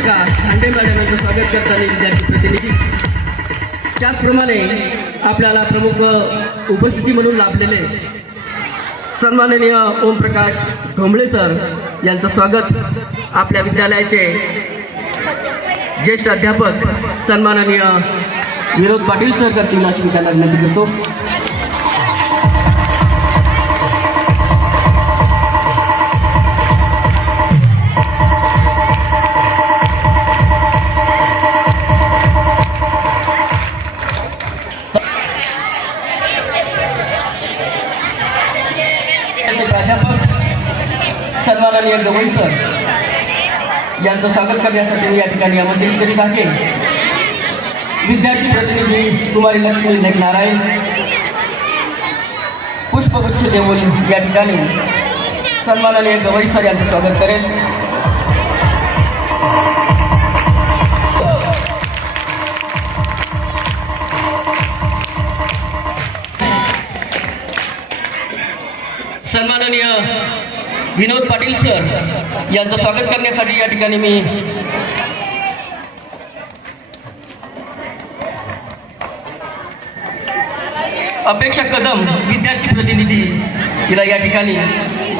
प्रशिक्षिका Dhande madam यांचं स्वागत करताना विद्यार्थी प्रतिनिधी, त्याचप्रमाणे आपल्याला प्रमुख उपस्थिती म्हणून लाभलेले सन्माननीय ओमप्रकाश ढोंबळे सर यांचं स्वागत आपल्या विद्यालयाचे ज्येष्ठ अध्यापक सन्माननीय विनोद पाटील सर करतील अशी मी त्यांना विनंती करतो. प्राध्यापक सन्माननीय गवई सर यांचं स्वागत करण्यासाठी मी या ठिकाणी आमंत्रित करीत आहे. विद्यार्थी प्रतिनिधी कुमारी लक्ष्मी नारायण पुष्पगुच्छ देऊन या ठिकाणी सन्माननीय गवई सर यांचं स्वागत करेल. सन्माननीय विनोद पाटील सर यांचं स्वागत करण्यासाठी या ठिकाणी मी अपेक्षा कदम विद्यार्थी प्रतिनिधी तिला या ठिकाणी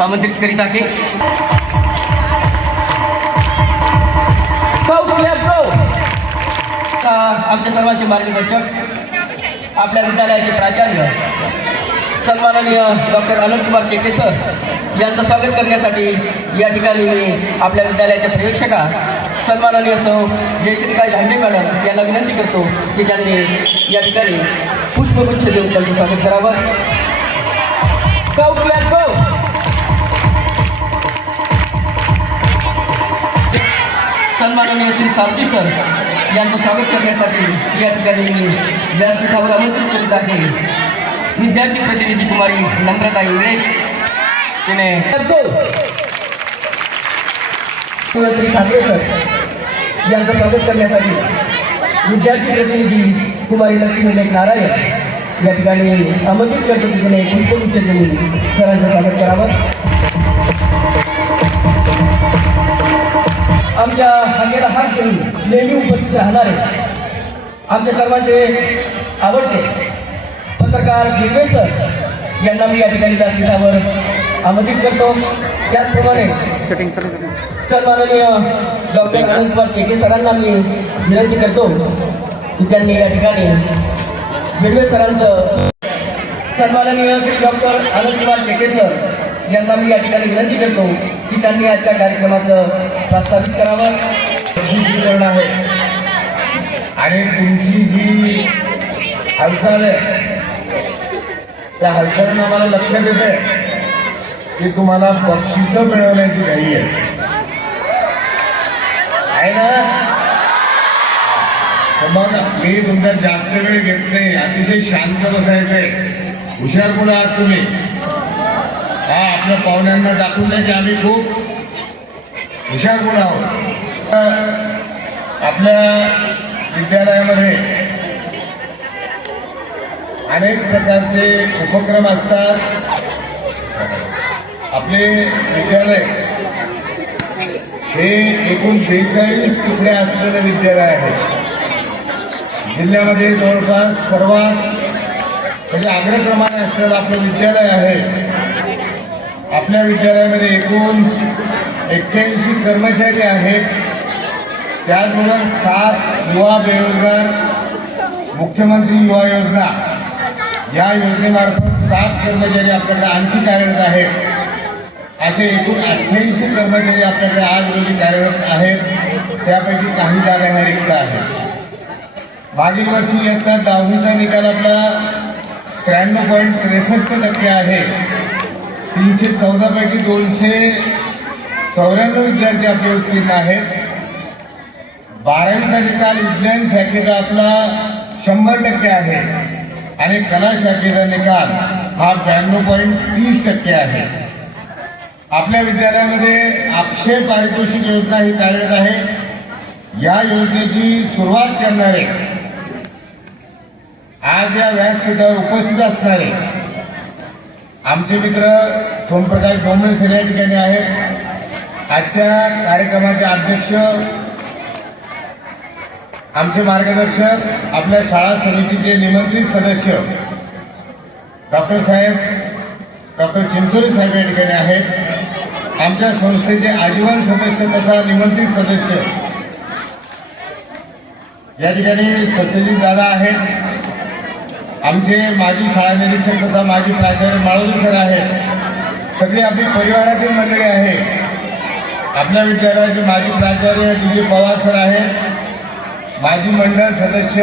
आमंत्रित करीत आहे. आमच्या सर्वांचे मार्गदर्शक आपल्या विद्यालयाचे प्राचार्य सन्माननीय डॉक्टर अनंतकुमार चेके सर यांचं स्वागत करण्यासाठी या ठिकाणी मी आपल्या विद्यालयाच्या प्रशिक्षिका सन्माननीय सौ जयश्रीकाई धांडे मॅडम यांना विनंती करतो की त्यांनी या ठिकाणी पुष्पगुच्छ देऊन त्यांचं स्वागत करावं. सन्माननीय श्री सारथी सर यांचं स्वागत करण्यासाठी या ठिकाणी मी व्यासपीठावर आमंत्रित करीत आहे. विद्यार्थी प्रतिनिधी कुमारी नम्रता इंगळे तिने श्री ठाकरे सर यांचं स्वागत करण्यासाठी विद्यार्थी प्रतिनिधी कुमारी लक्ष्मी नारायण या ठिकाणी आमंत्रित करतो की तिने पुष्पगुच्छ देऊन सरांचं स्वागत करावं. आमच्या हाकेला हात घेऊन नेहमी उपस्थित राहणारे आमच्या सर्वांचे आवडते पत्रकार गिरवे सर यांना मी या ठिकाणी व्यासपीठावर आमंत्रित करतो. त्याचप्रमाणे सन्माननीय डॉक्टर अनंतकुमार चेके सरांना मी विनंती करतो की त्यांनी या ठिकाणी गिरवे सरांचं सन्माननीय डॉक्टर अनंतकुमार चेके सर यांना मी या ठिकाणी विनंती करतो की त्यांनी आजच्या कार्यक्रमाचं प्रस्तावित करावं. आहे आणि तुमची जी हालचाल आहे त्या हालचालीनं आम्हाला लक्षात येते की तुम्हाला बक्षिसं मिळवण्याची घाई आहे ना. मग मी तुमचा जास्त वेळ घेत नाही, अतिशय शांत बसायचंय. हुशार मुलं आहात तुम्ही. हा आपल्या पाहुण्यांना दाखवून द्या की आम्ही खूप हुशार मुलं आहोत. आपल्या विद्यालयामध्ये अनेक प्रकारचे उपक्रम असतात. आपले विद्यालय हे एकूण 43 तुकडे असलेलं विद्यालय आहे. जिल्ह्यामध्ये जवळपास सर्वात म्हणजे अग्रक्रमाने असलेलं आपलं विद्यालय आहे. आपल्या विद्यालयामध्ये एकूण 81 कर्मचारी आहेत. त्याचबरोबर 7 युवा बेरोजगार मुख्यमंत्री युवा योजना या योजनेमार्फत 7 कर्मचारी आपल्याकडे आणखी कार्यरत आहेत. असे एकूण 88 कर्मचारी आपल्याकडे आज रोजी कार्यरत आहेत. त्यापैकी काही जागा ह्या रिक्त आहेत. मागील वर्षी इयत्ता 10वीचा निकाल आपला 93.63% आहे. 314 पैकी 294 विद्यार्थी आपले उत्तीर्ण आहेत. 12वीचा निकाल विज्ञान शाखेचा आपला 100% आहे आणि कला शाखेचा निकाल हा 92.30% आहे. आपल्या विद्यालयामध्ये अक्षय पारितोषिक योजना ही कार्यरत आहे. या योजनेची सुरुवात करणारे आज या व्यासपीठावर उपस्थित असणारे आमचे मित्र ओमप्रकाश ढोंबळे सर या ठिकाणी आहेत. आजच्या कार्यक्रमाचे अध्यक्ष आमचे मार्गदर्शक आपल्या शाळा समितीचे निमंत्रित सदस्य डॉक्टर चिंचोली साहेब या ठिकाणी आहेत. आमच्या संस्थेचे आजीवन सदस्य तथा निमंत्रित सदस्य या ठिकाणी सत्यजित दादा आहेत. आमचे माजी शाळा निरीक्षक तथा माजी प्राचार्य माळोली सर आहेत. सगळी आपली परिवारातील मंडळी आहे. आपल्या विद्यालयाचे माजी प्राचार्य डी पवार सर आहेत. माजी मंडळ सदस्य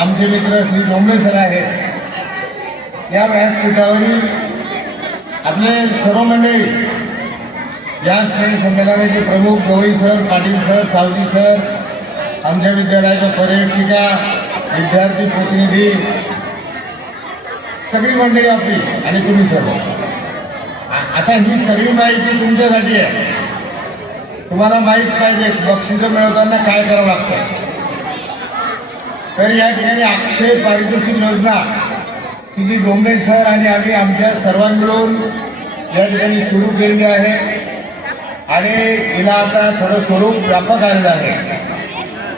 आमचे मित्र श्री डोंबळे सर आहेत. या व्यासपीठावरील आपले सर्व मंडळी, या स्नेह संमेलनाचे प्रमुख Gawai sir, Patil sir, Savji sir, आमच्या विद्यालयाच्या पर्यवेक्षिका, विद्यार्थी प्रतिनिधी, सगळी मंडळी आपली आणि तुम्ही सर्व. आता ही सगळी माहिती तुमच्यासाठी आहे. तुम्हाला माहीत पाहिजे बक्षिसं मिळवताना काय करावं लागतं. तर या ठिकाणी अक्षय पारितोषिक योजना ही जी डोंबळे सर आणि आम्ही आमच्या सर्वांकडून या ठिकाणी सुरू केलेली आहे आणि हिला आता थोडं स्वरूप व्यापक आलेलं आहे.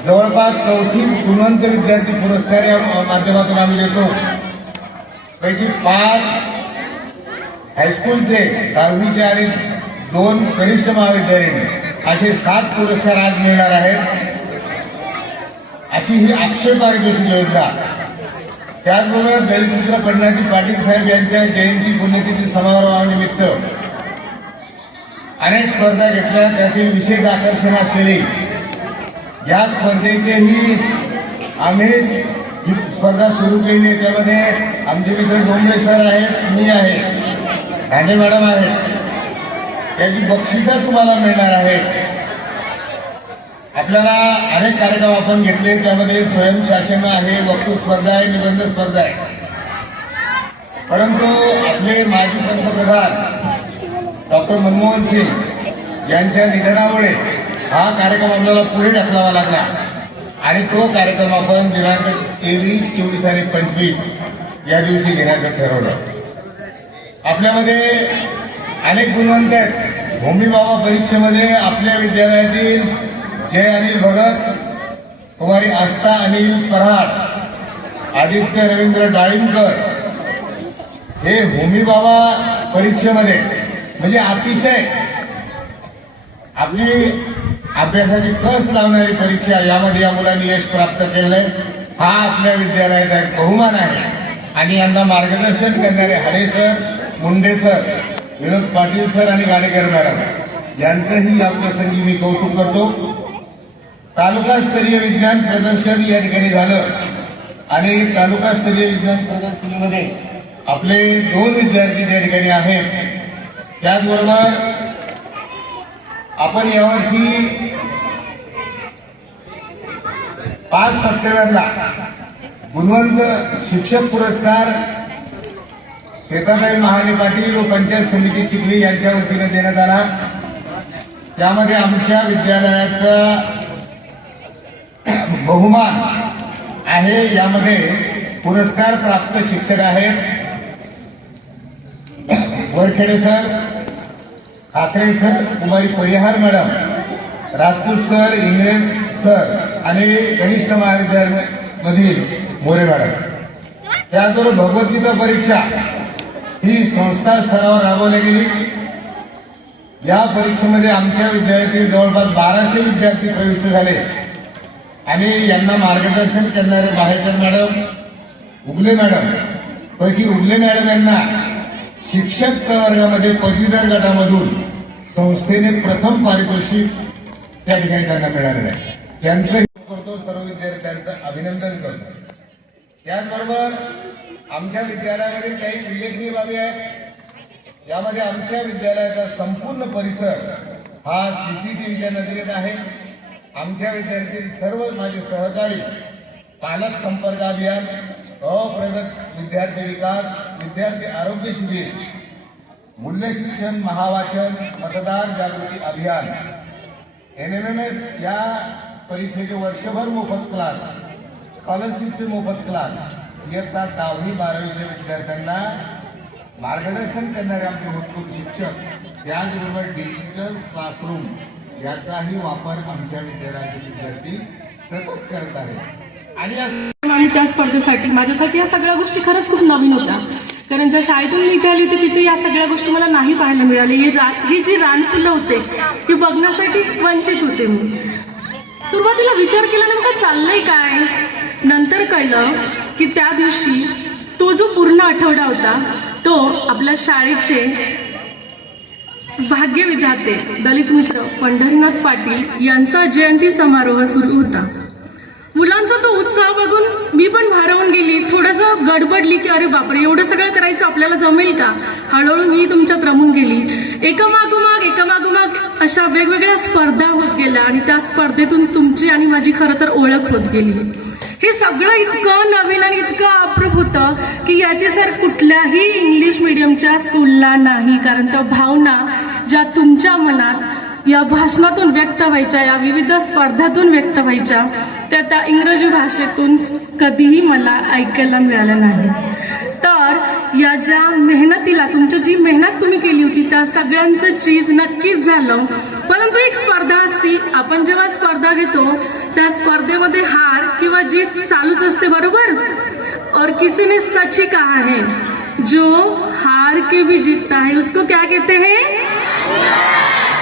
जवळपास 34 गुणवंत विद्यार्थी पुरस्कार या माध्यमातून आम्ही देतो. पैकी 5 हायस्कूलचे, 10वीचे आणि 2 कनिष्ठ महाविद्यालयीन असे 7 पुरस्कार आज मिळणार आहेत. अशी ही अक्षय पारितोषिक योजना. त्याचबरोबर दलितपुत्र पण्णाजी पाटील साहेब यांच्या जयंती पुण्यतिथी समारोहानिमित्त अनेक स्पर्धा घेतल्या. त्यातील विशेष आकर्षण असलेली या स्पर्धेचेही आम्हीच ही स्पर्धा सुरू केली. त्यामध्ये आमचे मित्र डोंबळे सर आहेत, मी आहे, धांडे मॅडम आहेत. त्याची बक्षिसं तुम्हाला मिळणार आहे. आपल्याला अनेक कार्यक्रम आपण घेतले. त्यामध्ये स्वयंशासन आहे, वक्तृत्व स्पर्धा आहे, निबंध स्पर्धा आहे. परंतु आपले माजी पंतप्रधान डॉक्टर मनमोहन सिंग यांच्या निधनामुळे हा कार्यक्रम आपल्याला पुढे ढकलावा लागला आणि तो कार्यक्रम आपण दिनांक 23, 24 आणि 25 या दिवशी घेण्याचं ठरवलं. आपल्यामध्ये अनेक गुणवंत आहेत. होमी बाबा परीक्षेमध्ये आपल्या विद्यालयातील जय अनिल भगत, कुमारी आस्था अनिल पराड, आदित्य रवींद्र डाळिंबकर हे होमी बाबा परीक्षेमध्ये म्हणजे अतिशय आपली अभ्यासाची कस लावणारी परीक्षा यामध्ये या मुलांनी यश प्राप्त केलंय. हा आपल्या विद्यालयाचा एक बहुमान आहे आणि यांना मार्गदर्शन करणारे हाडे sir, Munde sir, Vinod Patil sir आणि गाडेकर मॅडम यांचंही या प्रसंगी मी कौतुक करतो. तालुकास्तरीय विज्ञान प्रदर्शन या ठिकाणी झालं आणि तालुकास्तरीय विज्ञान प्रदर्शनीमध्ये आपले 2 विद्यार्थी त्या ठिकाणी आहेत. त्याचबरोबर आपण यावर्षी 5 सप्टेंबरला गुणवंत शिक्षक पुरस्कार श्वेताताई महाले पाटील व पंचायत समिती चिखली यांच्या वतीने देण्यात आला. त्यामध्ये आमच्या विद्यालयाचा बहुमान आहे. यामध्ये पुरस्कार प्राप्त शिक्षक आहेत वरखेडे सर, ठाकरे सर, कुमारी Parihar madam, Rajput sir, Ingle sir आणि कनिष्ठ महाविद्यालयामधील मोरे मॅडम. त्याचबरोबर भगवद्गीता परीक्षा ही संस्था स्तरावर राबवली गेली. या परीक्षेमध्ये आमच्या विद्यालयातील जवळपास 1200 विद्यार्थी प्रविष्ट झाले आणि यांना मार्गदर्शन करणारे बाहेकर मॅडम, उगले मॅडम पैकी उगले मॅडम यांना शिक्षक प्रवर्गामध्ये पदवीधर गटामधून संस्थेने प्रथम पारितोषिक त्या ठिकाणी त्यांना मिळालेलं आहे. त्यांचं करतो, सर्व विद्यार्थ्यांचं अभिनंदन करतो. त्याचबरोबर आमच्या विद्यालयामध्ये काही उल्लेखनीय बाबी आहेत. यामध्ये आमच्या विद्यालयाचा संपूर्ण परिसर हा CCTVच्या नजरेत आहे. आमच्या विद्यार्थी सर्व माझे सहकारी पालक संपर्क अभियान, अप्रगत विद्यार्थी विकास, विद्यार्थी आरोग्य शिबिर, मूल्य शिक्षण महावाचन, मतदार जागृती अभियान, NMMS या परीक्षेचे वर्षभर मोफत क्लास, स्कॉलरशिपचे मोफत क्लास, इयत्ता 10वी 12वीच्या विद्यार्थ्यांना मार्गदर्शन करणारे आमचे भूतपूर्व शिक्षक, त्याचबरोबर डिजिटल क्लासरूम याचाही वापर आमच्या विद्यालयाचे विद्यार्थी सतत करत आहे. आणि या आणि त्या स्पर्धेसाठी माझ्यासाठी या सगळ्या गोष्टी खरंच खूप नवीन होत्या. कारण ज्या शाळेतून मी इथे आली होती तिथे या सगळ्या गोष्टी मला नाही पाहायला मिळाली. ही जी रानफुलं होते ती बघण्यासाठी वंचित होते. मी सुरुवातीला विचार केला नेमकं चाललंय काय. नंतर कळलं की त्या दिवशी तो जो पूर्ण आठवडा होता तो आपल्या शाळेचे भाग्य विधाते दलित मित्र पंढरीनाथ पाटील यांचा जयंती समारोह सुरू होता. मुलांचा तो उत्साह बघून मी पण भारावून गेली. थोडंसं गडबडली की अरे बापरे एवढं सगळं करायचं आपल्याला जमेल का. हळूहळू मी तुमच्यात रमून गेली. एकामागोमाग अशा वेगवेगळ्या स्पर्धा होत गेल्या आणि त्या स्पर्धेतून तुमची आणि माझी खरं तर ओळख होत गेली. हे सगळं इतकं नवीन आणि इतकं अप्रूप होतं की याची सर कुठल्याही इंग्लिश मिडियमच्या स्कूलला नाही. कारण त्या भावना ज्या तुमच्या मनात या भाषणातून व्यक्त व्हायच्या, या विविध स्पर्धातून व्यक्त व्हायच्या, त्या इंग्रजी भाषेतून कधीही मला ऐकायला मिळालं नाही. तर या ज्या मेहनतीला तुमची जी मेहनत तुम्ही केली होती त्या सगळ्यांचं चीज नक्कीच झालं. परंतु एक स्पर्धा असती. आपण जेव्हा स्पर्धा घेतो त्या स्पर्धेमध्ये हार किंवा जीत चालूच असते बरोबर. और किसी ने सच ही कहा है जो हार के भी जीतता है उसको क्या कहते हैं.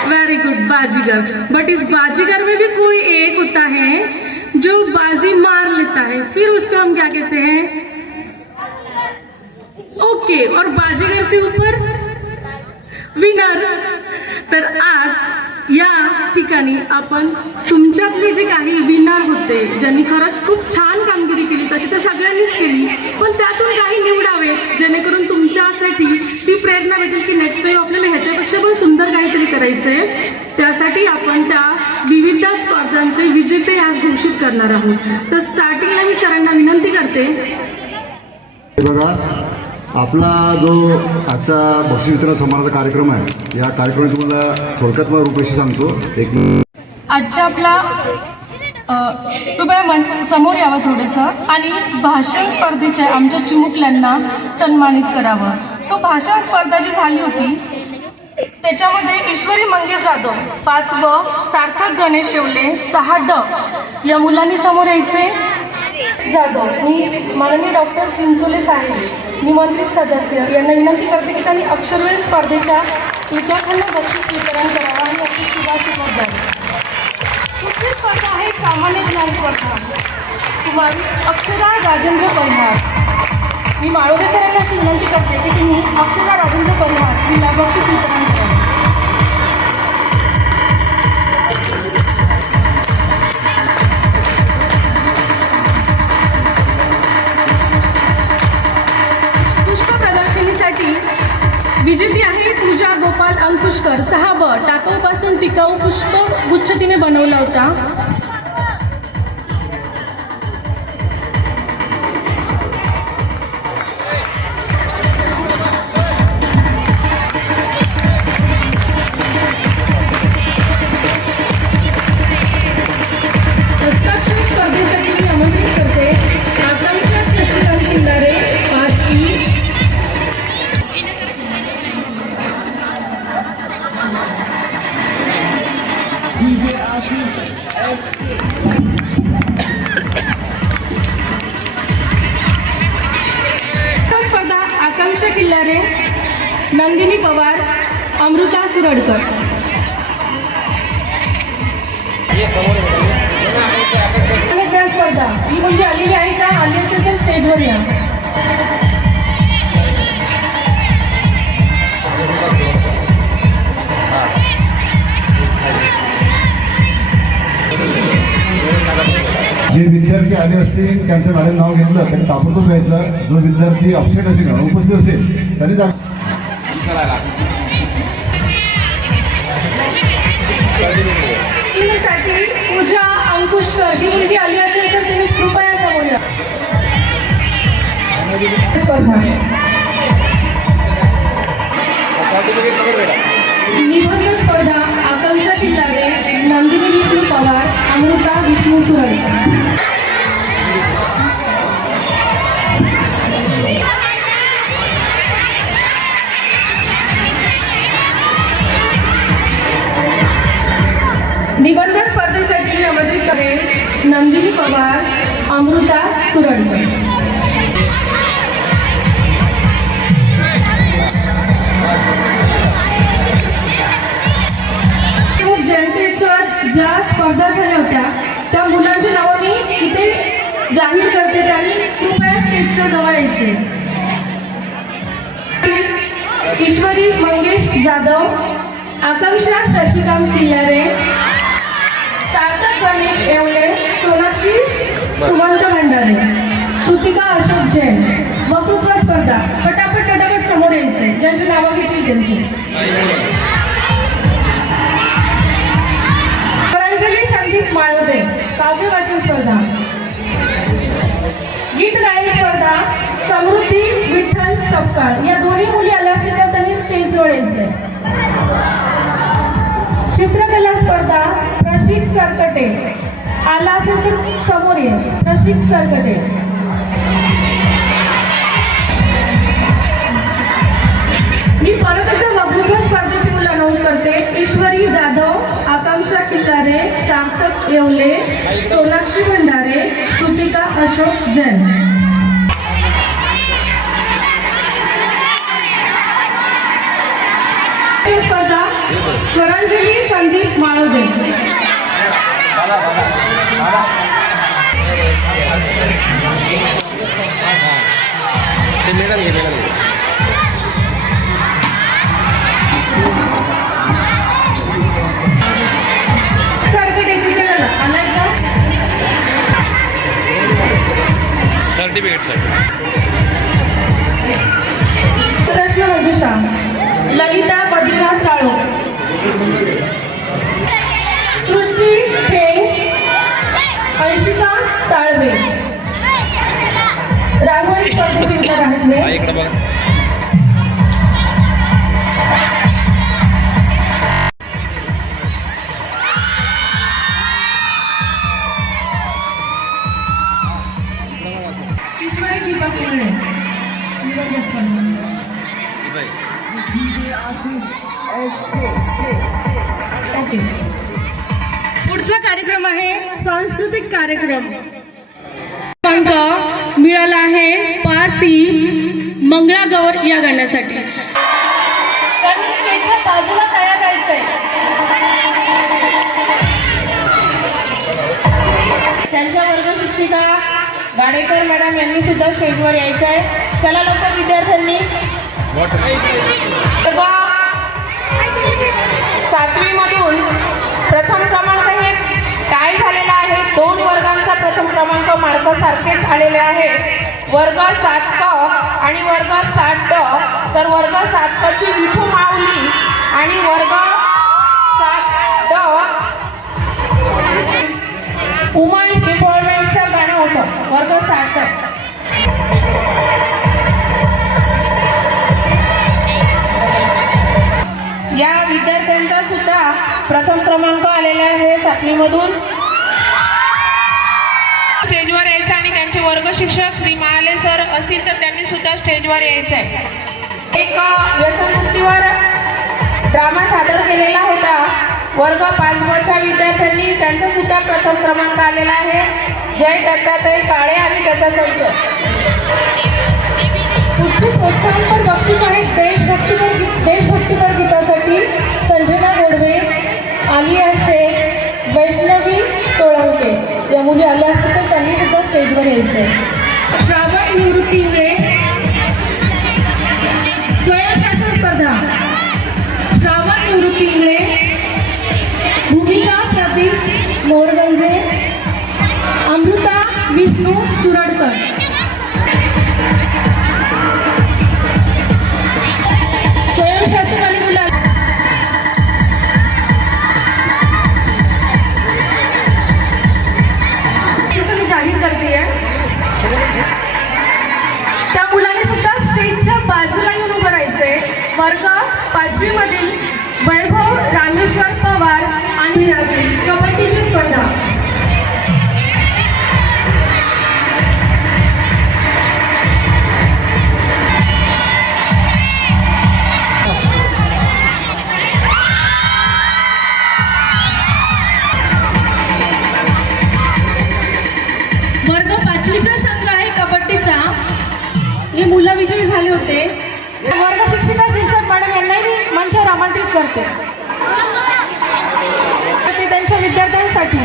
Very good, Baazigar. बट इस बाजीगर में भी कोई एक होता है जो बाजी मार लेता है, फिर उसको हम क्या कहते हैं. ओके, और बाजीगर से ऊपर विनर. तर आज या ठिकाणी आपण तुमच्यातले जे काही विनर होते ज्यांनी खरंच खूप छान कामगिरी केली तशी तर सगळ्यांनीच केली, पण त्यातून काही निवडावेत जेणेकरून तुमच्यासाठी ती प्रेरणा भेटेल की नेक्स्ट टाइम आपल्याला ह्याच्यापेक्षा पण सुंदर काहीतरी करायचंय. त्यासाठी आपण त्या विविध स्पर्धांचे विजेते आज घोषित करणार आहोत. तर स्टार्टिंगला मी सरांना विनंती करते. बघा, आपला जो आजचा बक्षीस वितरण समारोहाचा कार्यक्रम आहे या कार्यक्रमात तुम्हाला थोडक्यात मला रूपरेषा सांगतो. आजच्या आपला तुम्ही समोर यावं थोडंसं आणि भाषण स्पर्धेच्या आमच्या चिमुकल्यांना सन्मानित करावं. सो भाषण स्पर्धा जी झाली होती त्याच्यामध्ये ईश्वरी मंगेश जाधव 5 ब, सार्थक गणेश शेवले 6 ड या मुलांनी समोर यायचे. जाधव, मी माननीय डॉक्टर चिंचोले साहेब निमंत्रित सदस्य यांना विनंती करते की त्यांनी अक्षरवेध स्पर्धेच्या विद्यार्थ्यांना बक्षीस वितरण करावं आणि आपली शुभाशुभ द्यावी. दुसरी स्पर्धा आहे सामान्य ज्ञान स्पर्धा. कुमारी अक्षरा राजेंद्र परिहार. मी माळोदे सरांना अशी विनंती करते की तुम्ही अक्षरा राजेंद्र परिहार हिला बक्षीस वितरण करावं. विजेती आहे पूजा गोपाल अंकुशकर 6 ब. टाकाऊपासून टिकाऊ पुष्प गुच्छ तिने बनवला होता. हस्ताक्षर स्पर्धेसाठी मी आमंत्रित करते आकांक्षा शशिकांत किल्लारे 5 ई. स्पर्धा आकांक्षा किल्लारे, नंदिनी पवार, अमृता सुरडकर. आणि त्या स्पर्धा ही म्हणजे आलेली आहे का. आली असेल तर स्टेजवर या. जे विद्यार्थी आले असतील त्यांचं मॅडम नाव घेतलं त्यांनी ताबडतोब घ्यायचं. जो विद्यार्थी अपसेट असेल उपस्थित असेल त्यांनी साठी पूजा अंकुशकर ही मुलगी आली असेल तर तुम्ही कृपया समोर या. स्पर्धा निबंध स्पर्धा आकांक्षा किल्लारे, नंदिनी विष्णू पवार, अमृता विष्णू सुरडकर. निबंध स्पर्धेसाठी आमंत्रित करेन नंदिनी पवार, अमृता सुरडकर. जयंतीचं ज्या स्पर्धा झाल्या होत्या त्या मुलांची नावं मी इथे जाहीर करते. त्यांनी कृपया स्टेजच्या जवळ यायचे. ईश्वरी मंगेश जाधव, आकांक्षा शशिकांत किल्लारे, सार्थक गणेश येवले, सोनाक्षी सुमंत भंडारे, श्रुतिका अशोक जैन. वक्तृत्व स्पर्धा. पटापट समोर यायचे. ज्यांची नावं घेतील त्यांची. संदीप माळोदे, काव्य वाचन स्पर्धा. गीत गायन स्पर्धा. समृद्धी विठ्ठल सपकाळ. या दोन्ही मुली आल्या असतील तर त्यांनी स्टेजवर यायचे. चित्रकला स्पर्धा. प्रशिक सरकटे आला असेल तर समोर ये. प्रशिक सरकटे. मी परत एकदा वक्तृत्व स्पर्धेची मुलं अनाऊन्स करते. ईश्वरी जाधव, आकांक्षा किल्लारे, सार्थक येवले, सोनाक्षी भंडारे, श्रुतिका अशोक जैन. स्पर्धा. स्वरांजली संदीप माळोदे. प्रश्न मंजुषा. ललिता बद्रीनाथ चाळू, सृष्टी ठेंग, अंशिका साळवे. रांगोळी स्पर्धेचे उत्तर आहेत. ईश्वरी दीपक इंगळे. पुढचा कार्यक्रम आहे सांस्कृतिक कार्यक्रम. क्रमांक मिळाला आहे 5 मंगळागौर या गाण्यासाठी. स्टेजच्या बाजूला तयार राहायचंय. त्यांच्या वर्ग शिक्षिका गाडेकर मॅडम यांनी सुद्धा स्टेजवर यायचं आहे. चला लवकर विद्यार्थ्यांनी. 7वी मधून प्रथम क्रमांक हे काय झालेला आहे. 2 वर्गांचा प्रथम क्रमांक मार्क सारखेच आलेले आहे. वर्ग 7क आणि वर्ग 7ड. तर वर्ग 7कची विठू माऊली आणि वर्ग 7ड वुमन्स एम्पॉवरमेंटचं गाणं होतं. वर्ग 7ड. या विद्यार्थ्यांचा सुद्धा प्रथम क्रमांक आलेला आहे 7वी मधून. स्टेजवर यायचं आणि त्यांचे वर्ग शिक्षक श्री महाले सर असतील तर त्यांनी सुद्धा स्टेजवर यायचं आहे. एक व्यसनमुक्तीवर ड्रामा सादर केलेला होता वर्ग 5च्या विद्यार्थ्यांनी. त्यांचा सुद्धा प्रथम क्रमांक आलेला आहे. जय दत्तात्रय काळे आणि त्याचा संच. पुढची प्रोत्साहनपर बक्षीस आहे देशभक्तीपर गीतासाठी संजना गोडवे, आलिया शेख, वैष्णवी सोळंके. या मुली आल्या असतील तर त्यांनी सुद्धा स्टेजवर यायचे. श्रावण निवृत्ती इंगळे. स्वयंशासन स्पर्धा. श्रावण निवृत्ती इंगळे, भूमिका प्रदीप मोरगंजे, अमृता विष्णू सुरडकर. स्वयंशासन आणि मुलं जाहीर करते आहे. त्या मुलाने सुद्धा स्टेजच्या बाजूला येऊन उभं राहायचंय. वर्ग 5वी मधील वैभव रामेश्वर पवार आणि कबड्डीची स्पर्धा. होते वर्ग शिक्षिका शिरसाट मॅडम यांनाही मी मंचावर आमंत्रित करते ते त्यांच्या विद्यार्थ्यांसाठी.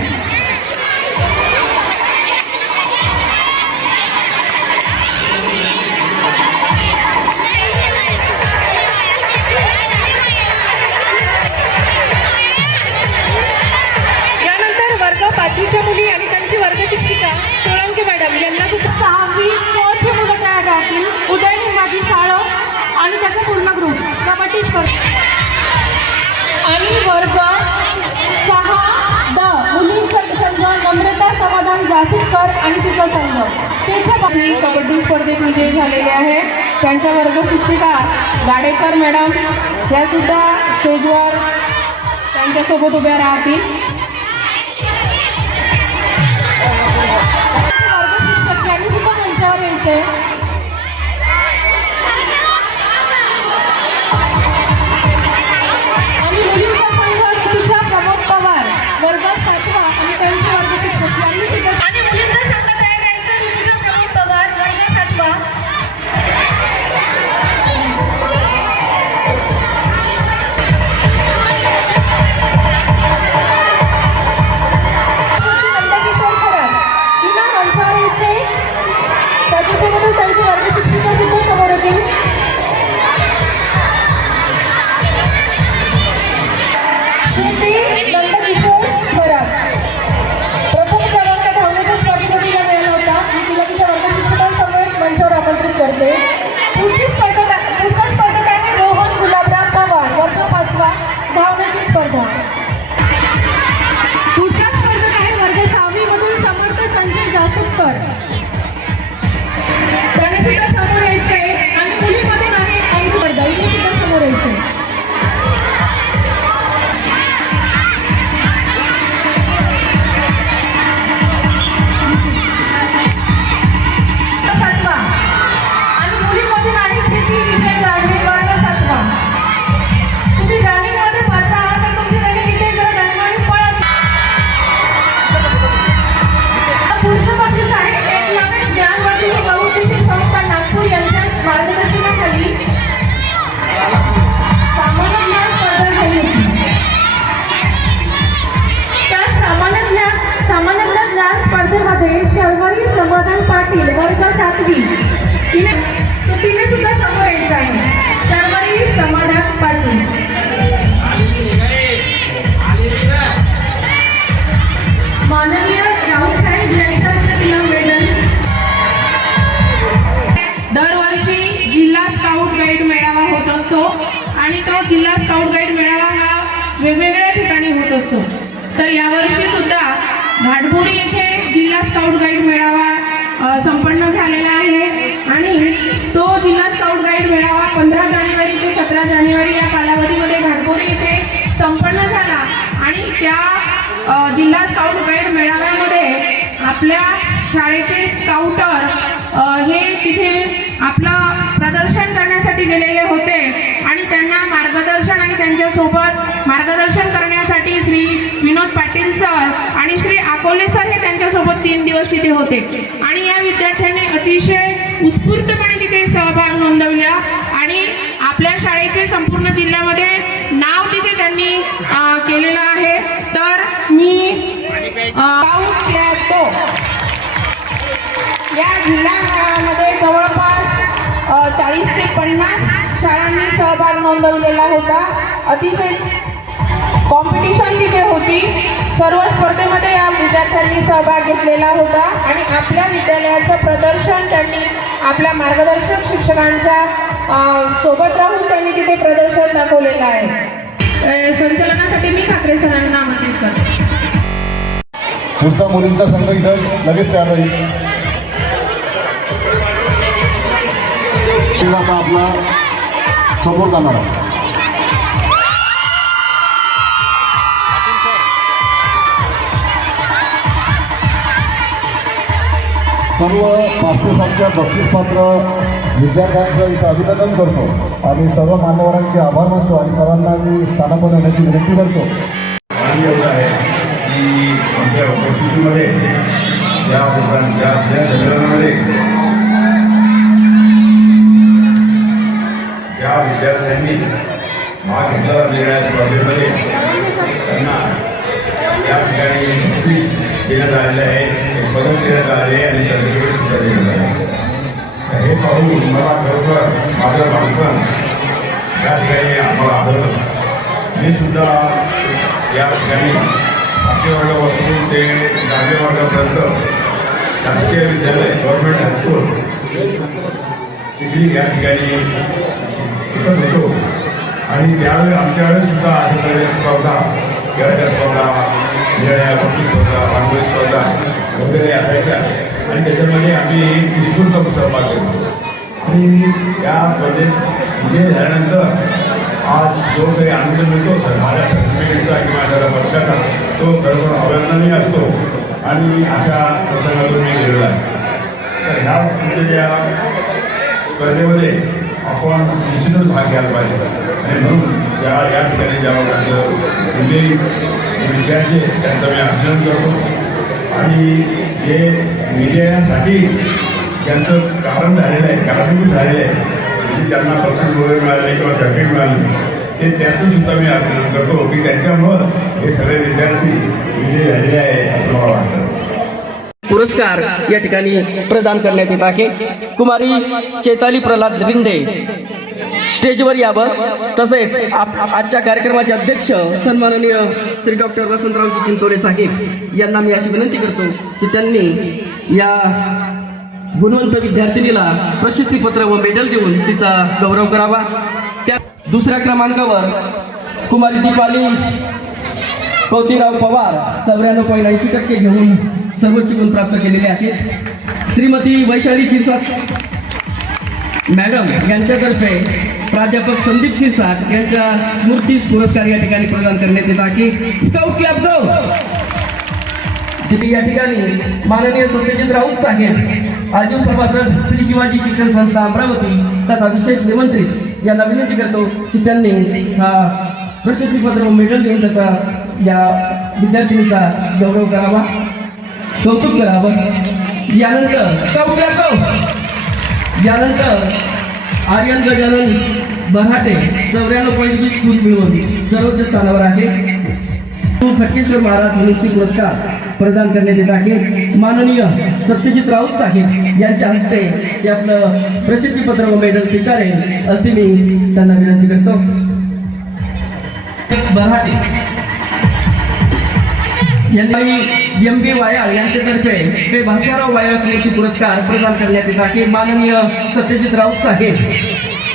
यानंतर वर्ग 5वीच्या मुली आणि त्यांची वर्ग शिक्षिका सोळंके मॅडम यांना सुद्धा 6वी ची मुलं तयार राहतील. उदयनी माझी साळव आणि त्याचा पूर्ण ग्रुप कबड्डी स्पर्धा आणि वर्ग 6ड मुलींचा संघ नम्रता समाधान जासिककर आणि तिचा संघ त्याच्या कबड्डी स्पर्धेत विजयी झालेले आहे. त्यांच्या वर्ग शिक्षिका गाडेकर मॅडम या सुद्धा स्टेजवर त्यांच्यासोबत उभ्या राहतील. वर्ग शिक्षक यांनी सुद्धा मंचावर यायचे. आणि मुलींचा संघ ऋतुजा प्रमोद पवार वर्ग 7वा आणि त्यांचे वर्ग शिक्षक यांनी सुद्धा आणि मुलींचा संघ तयार करायचा ऋतुजा प्रमोद पवार वर्ग 7वा. नंदकिशोर खरात हिना मंचावर येते. त्याच्यासोबतच त्यांची वर्ग शिक्षिका सुद्धा समोर येतील. श्रुती नंदकिशोर खरात प्रथम क्रमांक धावण्याच्या स्पर्धेत तिला मिळाला होता. मी तिला तिच्या वर्ग शिक्षकांसमोर मंचावर आमंत्रित करते. पुढची स्पर्धा आहे रोहन गुलाबराव पवार वर्ग 5वा धावण्याची स्पर्धा. पुढच्या स्पर्धेत आहे वर्ग 6वी मधून समर्थ संजय जासुककर. त्याने सुद्धा समोर यायचे. आणि मुलीमध्ये आहे ऐरू स्पर्धा हिने सुद्धा समोर यायचे. सातवा आणि मुलीमध्ये आहे प्रीती विजय गाडगे वर्ग 7वा. तुम्ही रनिंगमध्ये पाहता आहात तर तुमची रनिंग इथे जरा दरम्यान पळत. पुढचं बक्षीस आहे 1 लाख ज्ञानवर्धी बहुउद्देशीय संस्था नागपूर यांच्या मार्गदर्शनाखाली सामान्य ज्ञान स्पर्धा झाली होती. त्या सामान्य ज्ञान स्पर्धेमध्ये शर्वरी समाधान पाटील वर्ग 7वी तिने सुद्धा समोर यायचं आहे. शर्वरी समाधान पाटील. माननीय राऊसाहेब यांच्या तिला मेडल. दरवर्षी जिल्हा स्काउट गाईड मेळावा होत असतो आणि तो जिल्हा स्काउट गाईड मेळावा हा वेगवेगळ्या ठिकाणी होत असतो. तर यावर्षी सुद्धा घाटभोरी येथे जिल्हा स्काउट गाईड मेळावा संपन्न झालेला आहे आणि तो जिल्हा स्काउट गाईड मेळावा 15 जानेवारी ते 17 जानेवारी या कालावधीमध्ये घाटभोरी येथे संपन्न झाला. आणि त्या जिल्हा स्काउट गाईड मेळाव्यामध्ये आपल्या शाळेचे स्काउटर हे तिथे आपलं प्रदर्शन करण्यासाठी गेलेले होते आणि त्यांना मार्गदर्शन आणि त्यांच्यासोबत मार्गदर्शन करण्यासाठी श्री विनोद पाटील सर आणि श्री अकोले सर हे त्यांच्यासोबत 3 दिवस तिथे होते. आणि या विद्यार्थ्यांनी अतिशय उत्स्फूर्तपणे तिथे सहभाग नोंदवला आणि आपल्या शाळेचे संपूर्ण जिल्ह्यामध्ये नाव तिथे त्यांनी केलेलं आहे. तर मी या जिल्ह्यामध्ये जवळपास 40 ते 50 शाळांनी सहभाग नोंदवलेला होता. अतिशय कॉम्पिटिशन तिथे होती. सर्व स्पर्धेमध्ये या विद्यार्थ्यांनी सहभाग घेतलेला होता आणि आपल्या विद्यालयाचं प्रदर्शन त्यांनी आपल्या मार्गदर्शक शिक्षकांच्या सोबत राहून त्यांनी तिथे प्रदर्शन दाखवलेलं आहे. संचलनासाठी मी ठाकरे सरांना आमंत्रित करते. पुढचा मुलींचा संघ इथं लगेच तयार होईल. आता आपला समोर जाणार आहे. सर्व 5 ते 7च्या बक्षीसपात्र विद्यार्थ्यांचं इथं अभिनंदन करतो आणि सर्व मान्यवरांचे आभार मानतो आणि सर्वांना मी स्थानापन्न होण्याची विनंती करतो. आणि एवढं आहे की आमच्या परिस्थितीमध्ये या संमेलनामध्ये आपल्याला वेगळ्या स्पर्धेमध्ये त्यांना या ठिकाणी बक्षीस देण्यात आलेलं आहे, एक पदक देण्यात आले आहे आणि सर्टिफिकेट सुद्धा देण्यात आले आहे. हे पाहून मला खरोखर माझं बालपण या ठिकाणी आम्हाला आढळलं. मी सुद्धा या ठिकाणी 5व्या वर्गापासून ते 10व्या वर्गापर्यंत शासकीय विद्यालय गव्हर्नमेंट हायस्कूल चिखली या ठिकाणी शिकत होतो आणि त्यावेळी आमच्याकडे सुद्धा अशा प्रकारे स्पर्धा, खेळाच्या स्पर्धा, निळ्या पक्षी स्पर्धा, भांडवली स्पर्धा वगैरे असायच्या आणि त्याच्यामध्ये आम्ही उत्स्फूर्त सहभाग घेतो आणि या स्पर्धेत विजय झाल्यानंतर आज जो काही आनंद मिळतो सर माझ्या सर्टिफिकेटचा किंवा माझ्या पदकाचा तो खरोखर अभिनंदनीय असतो आणि अशा प्रसंगातून मी गेलेला आहे. तर ह्या तुमच्या स्पर्धेमध्ये आपण निश्चितच भाग घ्यायला पाहिजे आणि म्हणून या ठिकाणी ज्या विद्यार्थी त्यांचं मी अभिनंदन करतो आणि जे विजयासाठी त्यांचं कारण झालेलं आहे, कारणीभूत झालेलं आहे, म्हणजे त्यांना बक्षीस वगैरे मिळाले किंवा सर्टिफिकेट मिळाले ते त्यातून सुद्धा मी अभिनंदन करतो की त्यांच्यामुळं हे सगळे विद्यार्थी विजय झालेले आहे असं मला वाटतं. पुरस्कार या ठिकाणी प्रदान करण्यात येत आहे. कुमारी चैताली प्रल्हाद रिंडे स्टेजवर यावं. तसेच आजच्या कार्यक्रमाचे अध्यक्ष सन्माननीय श्री डॉक्टर वसंतरावजी चिंचोले साहेब यांना मी अशी विनंती करतो की त्यांनी या गुणवंत विद्यार्थिनीला प्रशस्तीपत्र व मेडल देऊन तिचा गौरव करावा. त्या दुसऱ्या क्रमांकावर कुमारी दीपाली कौतिराव पवार 94.80% घेऊन सर्वोच्च गुण प्राप्त केलेले आहेत. श्रीमती वैशाली शिरसाट मॅडम यांच्यातर्फे प्राध्यापक संदीप शिरसाट यांच्या स्मृतीस पुरस्कार या ठिकाणी प्रदान करण्यात येत आहे. स्काउट क्लब गो या ठिकाणी माननीय सत्यजित राऊत साहेब आजीव सभासद श्री शिवाजी शिक्षण संस्था अमरावती तथा विशेष निमंत्रित यांना विनंती करतो की त्यांनी हा प्रशस्तीपत्र व मेडल देऊन त्याचा या विद्यार्थिनीचा गौरव करावा, कौतुक करावं. यानंतर आर्यन गजानन बऱ्हाटे 94.20 गुण मिळवून सर्वोच्च स्थानावर आहे. खटकेश्वर महाराज स्मृती पुरस्कार प्रदान करण्यात येत आहे. माननीय सत्यजित राऊत साहेब यांच्या हस्ते हे आपलं प्रसिद्धीपत्र व मेडल स्वीकारेल असे मी त्यांना विनंती करतो. बऱ्हाटे यांनी MB वायाळ यांच्यातर्फे ते भास्करराव वायाळ स्मृती पुरस्कार प्रदान करण्यात येत आहे. माननीय सत्यजित राऊत साहेब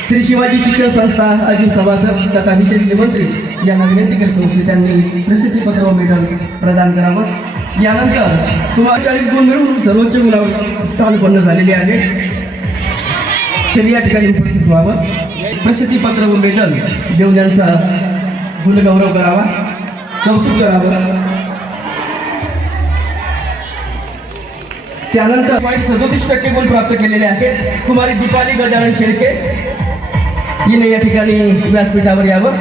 श्री शिवाजी शिक्षण संस्था अजीव सभासद तथा विशेष निमंत्रित यांना विनंती करतो की त्यांनी प्रसिद्धीपत्र व मेडल प्रदान करावं. यानंतर तुम्हाला 40 गुण मिळून सर्वोच्च गुणावर स्थानपन्न झालेले आहे. तरी या ठिकाणी उपस्थित व्हावं, प्रसिद्धीपत्र व मेडल देऊन यांचा गुणगौरव करावा, कौतुक करावं. त्यानंतर 37% गुण प्राप्त केलेले आहेत. कुमारी दीपाली गजानन शेळके हिने या ठिकाणी व्यासपीठावर यावं.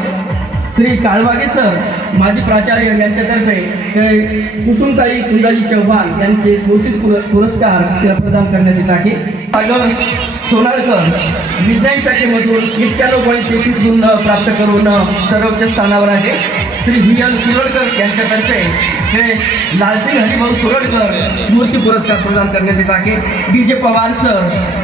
श्री काळवागे सर माजी प्राचार्य यांच्यातर्फे कुसुमताई कुंडाजी चव्हाण यांचे स्मृती पुरस्कार तिला प्रदान करण्यात येत आहे. सागर सोनाळकर विज्ञान शाखेमधून 91.33 गुण प्राप्त करून सर्वोच्च स्थानावर आहे. श्री VL सुरळकर यांच्यातर्फे हे लालसिंग हरिभाऊ सुरळकर स्मृती पुरस्कार प्रदान करण्यात येत आहे. DJ पवार सर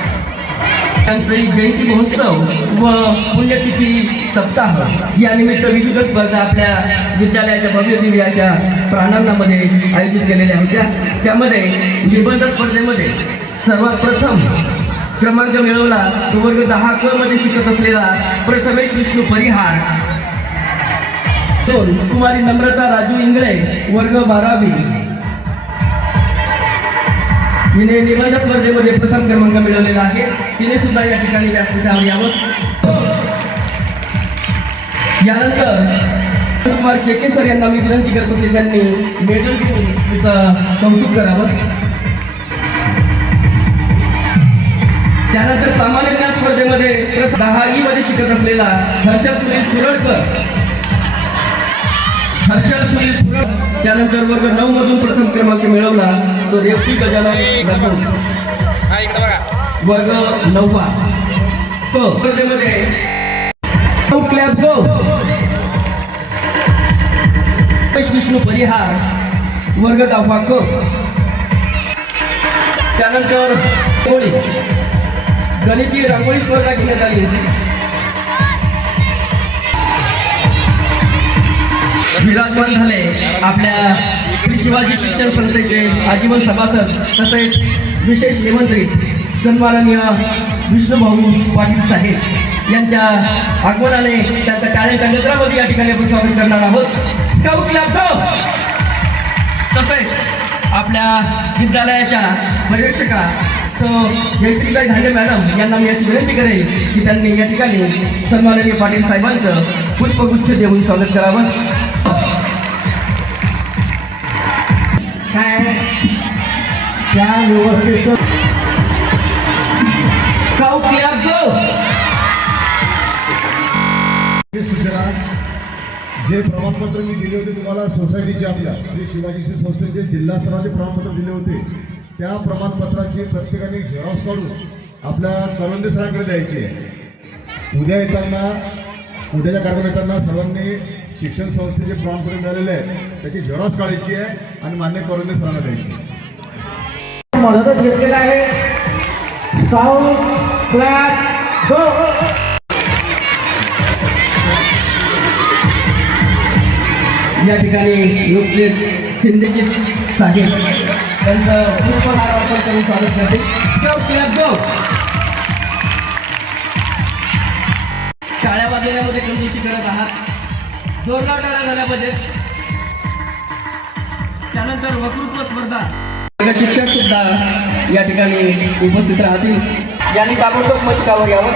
त्यांची जयंती महोत्सव व पुण्यतिथी सप्ताह या निमित्त विविध स्पर्धा आपल्या विद्यालयाच्या भव्य दिव्य अशा प्रांगणामध्ये आयोजित केलेल्या होत्या. त्यामध्ये निबंध स्पर्धेमध्ये सर्वात प्रथम क्रमांक मिळवला तो वर्ग 10क मध्ये शिकत असलेला प्रथमेश विष्णू परिहार. 2 कुमारी नम्रता राजू इंगळे वर्ग 12वी हिने निबंध स्पर्धेमध्ये प्रथम क्रमांक मिळवलेला आहे. तिने सुद्धा या ठिकाणी व्यासपीठावर यावं. यानंतर कुमार शेके सर यांना मी विनंती करतो की त्यांनी मेडल देऊन तिचं कौतुक करावं. त्यानंतर सामान्य ज्ञान स्पर्धेमध्ये 10वी मध्ये शिकत असलेला हर्षल सुनील सुरळकर. त्यानंतर वर्ग 9 मधून प्रथम क्रमांक मिळवला तो रेफ्टी गजानन वर्ग 9वा. तो स्पर्धेमध्ये क्लॅप गो विष्णू परिहार वर्ग दाफा क. त्यानंतर होळी गणिती रांगोळी स्पर्धा घेण्यात आली होती. विराजमान झाले आपल्या श्री शिवाजी शिक्षण संस्थेचे आजीवन सभासद तसेच विशेष निमंत्रित सन्माननीय विष्णुभाऊ पाटील साहेब यांच्या आगमनाने त्यांच्या टाळ्यांच्या गजरामध्ये या ठिकाणी आपण स्वागत करणार आहोत. स्काउट क्लब तसेच आपल्या विद्यालयाच्या पर्यवेक्षका जयश्रीताई धांडे मॅडम यांना मी अशी विनंती करेल की त्यांनी या ठिकाणी सन्माननीय पाटील साहेबांचं पुष्पगुच्छ देऊन स्वागत करावं. काय त्या व्यवस्थेचं स्काउट क्लब सूचना जे प्रमाणपत्र मी दिले होते तुम्हाला सोसायटीचे आपल्या श्री शिवाजी संस्थेचे जिल्हा स्तराचे प्रमाणपत्र दिले होते त्या प्रमाणपत्राची प्रत्येकाने झेरॉक्स काढून आपल्या करवंदे सरांकडे द्यायची आहे. उद्या येताना उद्याच्या कार्यक्रम येताना सर्वांनी शिक्षण संस्थेचे प्रमाणपत्र मिळालेले आहे त्याची झेरॉक्स काढायची आहे आणि मान्य करवंदे सरांना द्यायची. मदतच घेतलेला आहे. Scout club go. या ठिकाणी नुकतेच शिंदेजी साहेब त्यांचं पुष्पहार अर्पण करून स्वागत करते. Scout club go. टाळ्या वाजवण्यामध्ये कंजूसी करत आहात. जोरदार टाळ्या झाल्या पाहिजेत. त्यानंतर वक्तृत्व स्पर्धा शिक्षक सुद्धा या ठिकाणी उपस्थित राहतील. यांनी ताबडतोब मंचावर यावं.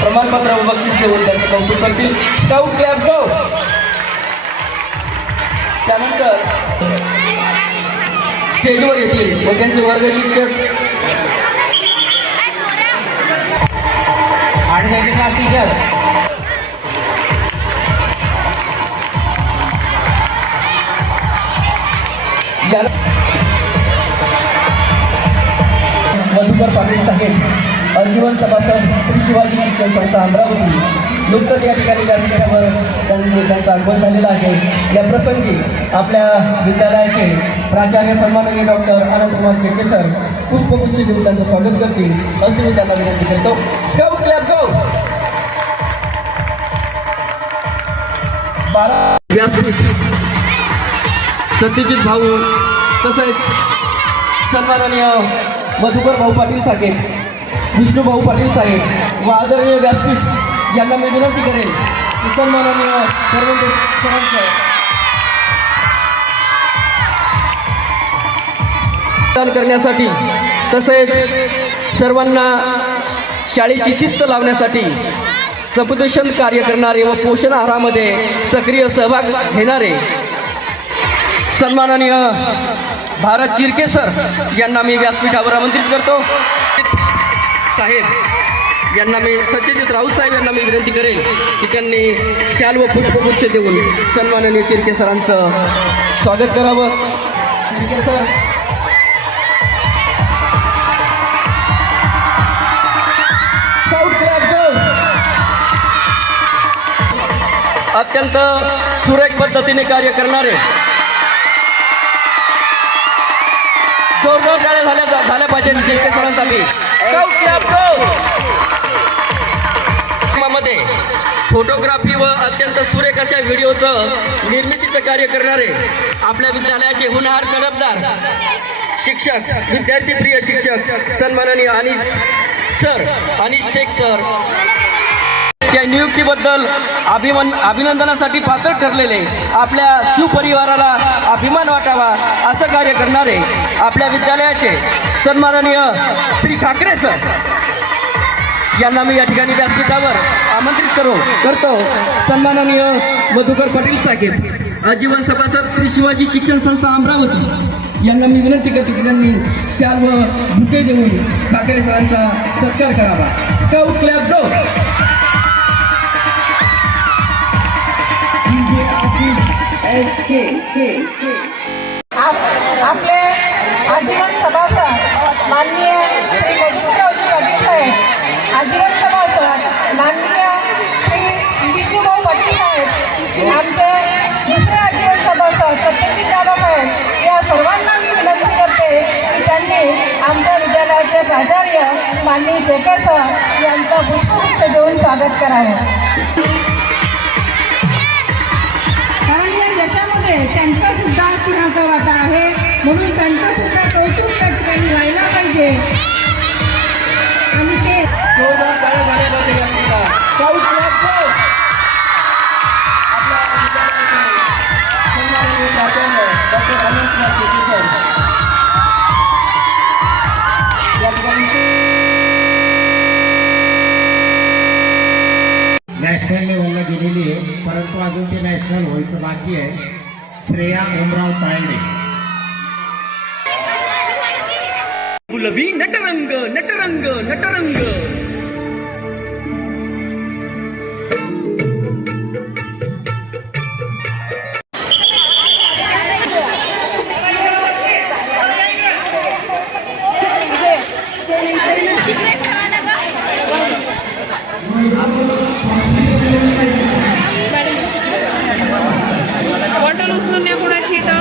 प्रमाणपत्र व बक्षीस देऊन त्यांचं कौतुक करतील. Scout club go. त्यानंतर स्टेजवर येतील व त्यांचे वर्ग शिक्षक आणि त्यांचे क्लास टीचर मधुकर पाटील साहेब आजीवन सभासद श्री शिवाजी शिक्षण संस्था अमरावती नुकतंच या ठिकाणी व्यासपीठावर त्यांचं आगमन झालेलं आहे. या प्रसंगी आपल्या विद्यालयाचे प्राचार्य सन्माननीय डॉक्टर आनंदकुमार शेट्टे सर पुष्पगुच्छ देऊन त्यांचं स्वागत करतील अशी मी त्यांना विनंती करतो. Scout club go. व्यासपीठ सत्यजित भाऊ तसेच सन्माननीय मधुकर भाऊ पाटील साहेब विष्णू भाऊ पाटील साहेब व आदरणीय व्यासपीठ यांना मी विनंती करेल की सन्माननीय करवंदे सरांचं दान करण्यासाठी तसेच सर्वांना शाळेची शिस्त लावण्यासाठी समुपदेशन कार्य करणारे व पोषण आहारामध्ये सक्रिय सहभाग घेणारे सन्माननीय भारत चिरके सर यांना मी व्यासपीठावर आमंत्रित करतो. साहेब यांना मी सत्यजित राऊत साहेब यांना मी विनंती करेल की त्यांनी शाल व पुष्पगुच्छ देऊन सन्माननीय चिरके सरांचं स्वागत करावं. चिरके सर अत्यंत सुरेख पद्धतीने कार्य करणारे जोरदार टाळ्या झाल्या पाहिजे चिरके सरांसाठी. मध्ये फोटोग्राफी व अत्यंत सुरेख अशा व्हिडिओचं निर्मितीचं कार्य करणारे आपल्या विद्यालयाचे होणारे तडफदार शिक्षक विद्यार्थीप्रिय शिक्षक सन्माननीय अनिश शेख सर त्या नियुक्तीबद्दल अभिनंदनासाठी पात्र ठरलेले आपल्या सुपरिवाराला अभिमान वाटावा असं कार्य करणारे आपल्या विद्यालयाचे सन्माननीय श्री ठाकरे सर यांना मी या ठिकाणी व्यासपीठावर आमंत्रित करतो. सन्माननीय मधुकर पाटील साहेब आजीवन सभासद श्री शिवाजी शिक्षण संस्था अमरावती यांना मी विनंती करते की त्यांनी शाल व बुके देऊन ठाकरे सरांचा सत्कार करावा. Scout club go. SK माननीय श्री गोविंदरावजी पाटील साहेब आजीवन सभासद, माननीय श्री विष्णुभाऊ पाटील साहेब आमचे दुसरे आजीवन सभासद सत्यजित दादा साहेब, या सर्वांना मी विनंती करते की त्यांनी आमच्या विद्यालयाचे प्राचार्य माननीय शेखर सर यांचं पुष्पगुच्छ देऊन स्वागत करावं, कारण या यशामध्ये त्यांचा सुद्धा सिंहाचा वाटा आहे, म्हणून त्यांचा सुद्धा कौतुक त्या ठिकाणी व्हायला पाहिजे. आणि ते जोरदार टाळ्या झाल्या पाहिजे या मुलीला. पाऊस लागतो. आपल्या विद्यालयाचे सन्माननीय प्राचार्य डॉक्टर अनंतनाथ शेटे सर या ठिकाणी नॅशनल लेवलला गेलेली आहे, परंतु अजून ते नॅशनल व्हायचं बाकी आहे. श्रेया ओमराव तायडे. गुलाबी नटरंग नटरंग नटरंग. बॉटल उचलून या कुणाची इथं